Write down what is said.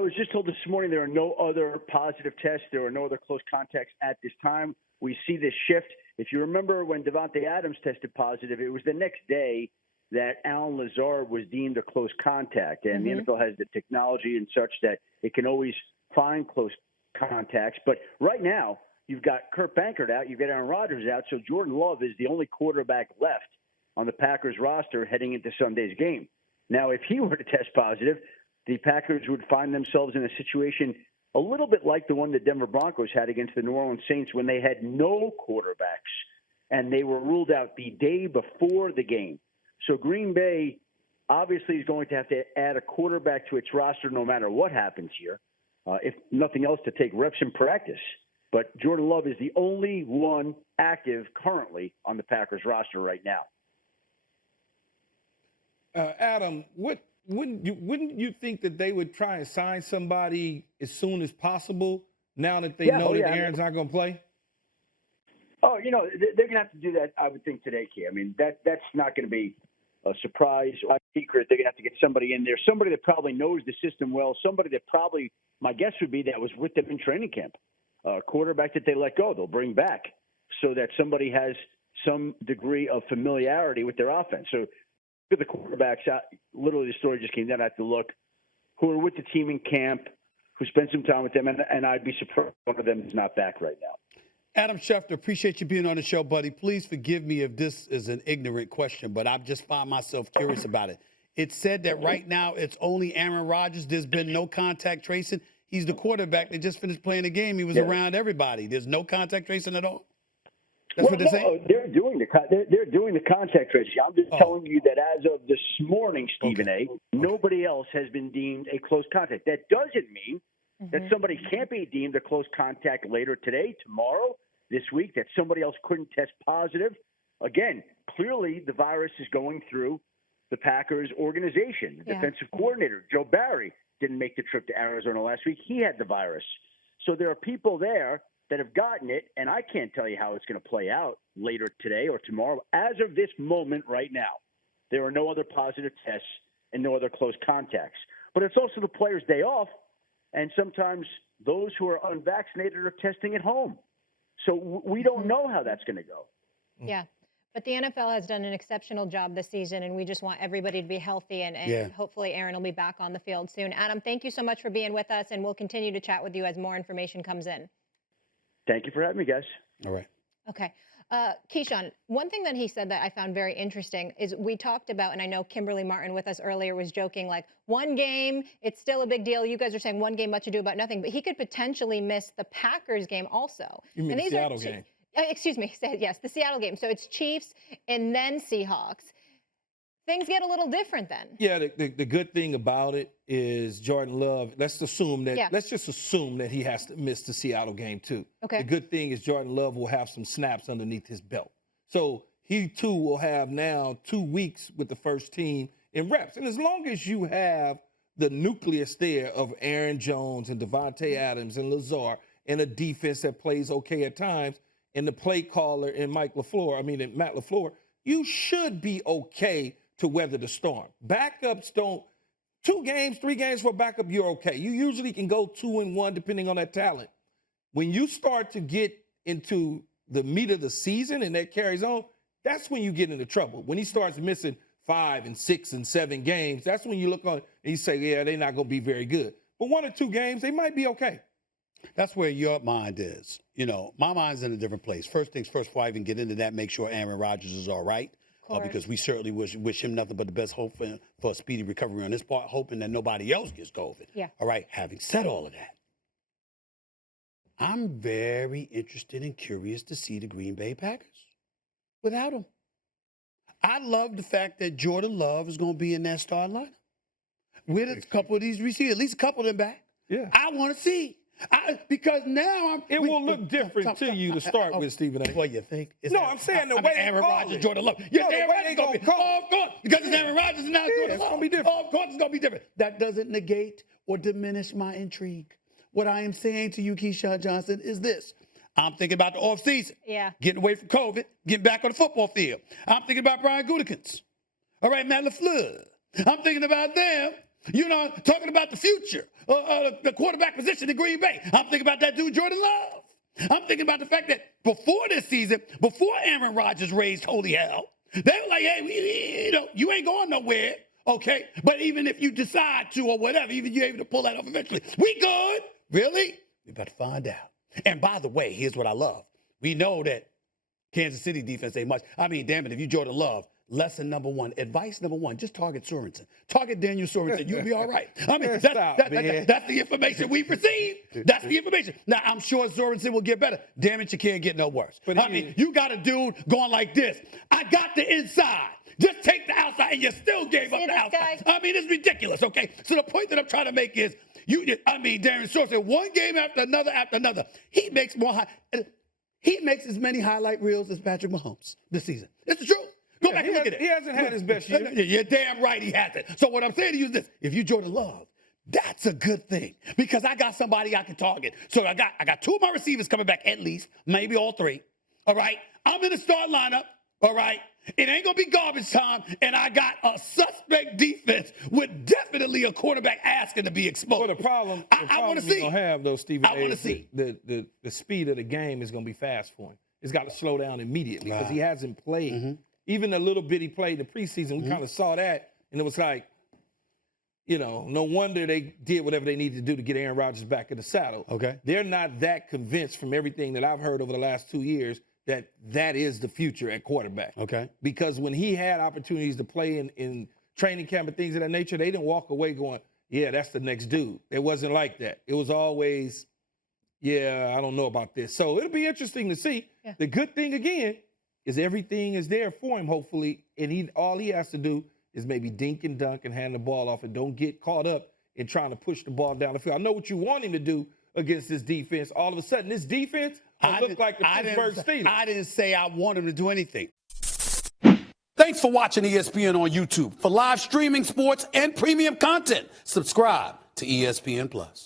was just told this morning there are no other positive tests. There are no other close contacts at this time. We see this shift. If you remember when Devontae Adams tested positive, it was the next day that Alan Lazard was deemed a close contact. And the NFL has the technology and such that it can always find close contacts. But right now, you've got Kurt Bankert out. You've got Aaron Rodgers out. So Jordan Love is the only quarterback left on the Packers roster heading into Sunday's game. Now, if he were to test positive, the Packers would find themselves in a situation a little bit like the one the Denver Broncos had against the New Orleans Saints when they had no quarterbacks and they were ruled out the day before the game. So Green Bay obviously is going to have to add a quarterback to its roster no matter what happens here, if nothing else to take reps in practice. But Jordan Love is the only one active currently on the Packers roster right now. Adam, wouldn't you think that they would try and sign somebody as soon as possible now that they know that Aaron's not going to play? Oh, they're going to have to do that, I would think, today, Key. I mean, that's not going to be a surprise or a secret. They're going to have to get somebody in there, somebody that probably knows the system well, somebody that probably, my guess would be, that was with them in training camp. A quarterback that they let go, they'll bring back so that somebody has some degree of familiarity with their offense. So look at the quarterbacks. Literally, the story just came down. I have to look who are with the team in camp, who spent some time with them, and I'd be surprised one of them is not back right now. Adam Schefter, appreciate you being on the show, buddy. Please forgive me if this is an ignorant question, but I've just found myself curious about it. It said that right now it's only Aaron Rodgers. There's been no contact tracing. He's the quarterback that just finished playing the game. He was around everybody. There's no contact tracing at all. That's what they're saying. They're doing the contact tracing. I'm just telling you that as of this morning, Stephen A., nobody else has been deemed a close contact. That doesn't mean that somebody can't be deemed a close contact later today, tomorrow, this week, that somebody else couldn't test positive. Again, clearly the virus is going through the Packers organization. The defensive coordinator, Joe Barry, didn't make the trip to Arizona last week. He had the virus. So there are people there that have gotten it, and I can't tell you how it's going to play out later today or tomorrow. As of this moment right now, there are no other positive tests and no other close contacts. But it's also the player's day off, and sometimes those who are unvaccinated are testing at home. So we don't know how that's going to go. Yeah. But the NFL has done an exceptional job this season, and we just want everybody to be healthy, and hopefully Aaron will be back on the field soon. Adam, thank you so much for being with us, and we'll continue to chat with you as more information comes in. Thank you for having me, guys. All right. Okay. Keyshawn, one thing that he said that I found very interesting is we talked about, and I know Kimberly Martin with us earlier was joking, like, one game, it's still a big deal. You guys are saying one game, much ado about nothing, but he could potentially miss the Packers game also. You mean the Seattle game? Excuse me. Yes, the Seattle game. So it's Chiefs and then Seahawks. Things get a little different then. Yeah, the good thing about it is Jordan Love, let's just assume that he has to miss the Seattle game too. Okay. The good thing is Jordan Love will have some snaps underneath his belt. So he too will have now 2 weeks with the first team in reps. And as long as you have the nucleus there of Aaron Jones and Devontae Adams and Lazard and a defense that plays okay at times, and the play caller and Matt LaFleur, you should be okay to weather the storm. Backups don't, 2 games, 3 games for a backup, you're okay. You usually can go 2-1 depending on that talent. When you start to get into the meat of the season and that carries on, that's when you get into trouble. When he starts missing 5 and 6 and 7 games, that's when you look on and you say, yeah, they're not going to be very good. But 1 or 2 games, they might be okay. That's where your mind is. My mind's in a different place. First things first, before I even get into that, make sure Aaron Rodgers is all right. Because we certainly wish him nothing but the best, hope for a speedy recovery on this part, hoping that nobody else gets COVID. Yeah. All right. Having said all of that, I'm very interested and curious to see the Green Bay Packers without him. I love the fact that Jordan Love is going to be in that starting lineup with a couple of these receivers, at least a couple of them back. Yeah. I want to see. Because now it will look different to you to start with, Stephen A. What you think? I'm saying the way Aaron Rodgers, Jordan Love. Yeah, the way they going to call. Of course, because it's Aaron Rodgers and now Jordan Love. It's going to be different. Of course, it's going to be different. That doesn't negate or diminish my intrigue. What I am saying to you, Keyshawn Johnson, is this. I'm thinking about the offseason. Yeah. Getting away from COVID, getting back on the football field. I'm thinking about Brian Gutekunst. All right, Matt LaFleur. I'm thinking about them You know, talking about the future, the quarterback position in Green Bay. I'm thinking about that dude, Jordan Love. I'm thinking about the fact that before this season, before Aaron Rodgers raised holy hell, they were like, hey, you ain't going nowhere, okay? But even if you decide to or whatever, even you're able to pull that off eventually, we good. Really? We better find out. And by the way, here's what I love. We know that Kansas City defense ain't much. I mean, damn it, if you Jordan Love, lesson number one, advice number one, just target Sorensen. Target Daniel Sorensen. You'll be all right. I mean, that's the information we've received. That's the information. Now, I'm sure Sorensen will get better. Damn it, you can't get no worse. But I mean, you got a dude going like this. I got the inside. Just take the outside, and you still gave up the outside. I mean, it's ridiculous, okay? So the point that I'm trying to make is, Daniel Sorensen, one game after another, he makes as many highlight reels as Patrick Mahomes this season. It's the truth. Go back and look at it. He hasn't had his best year. You're damn right he hasn't. So what I'm saying to you is this. If you Jordan Love, that's a good thing because I got somebody I can target. So I got two of my receivers coming back at least, maybe all three. All right? I'm in the start lineup. All right? It ain't going to be garbage time, and I got a suspect defense with definitely a quarterback asking to be exposed. Well, the problem I want to see. You're going to have, though, Stephen, I want to see. The speed of the game is going to be fast for him. It's got to slow down immediately because he hasn't played. Mm-hmm. Even the little bit he played in the preseason, we kind of saw that, and it was like, no wonder they did whatever they needed to do to get Aaron Rodgers back in the saddle. Okay. They're not that convinced from everything that I've heard over the last 2 years that is the future at quarterback. Okay. Because when he had opportunities to play in training camp and things of that nature, they didn't walk away going, yeah, that's the next dude. It wasn't like that. It was always, yeah, I don't know about this. So it'll be interesting to see. Yeah. The good thing, again, is everything is there for him, hopefully, and all he has to do is maybe dink and dunk and hand the ball off and don't get caught up in trying to push the ball down the field. I know what you want him to do against this defense. All of a sudden, this defense look like the Pittsburgh Steelers. I didn't say I want him to do anything. Thanks for watching ESPN on YouTube. For live streaming, sports, and premium content, subscribe to ESPN+.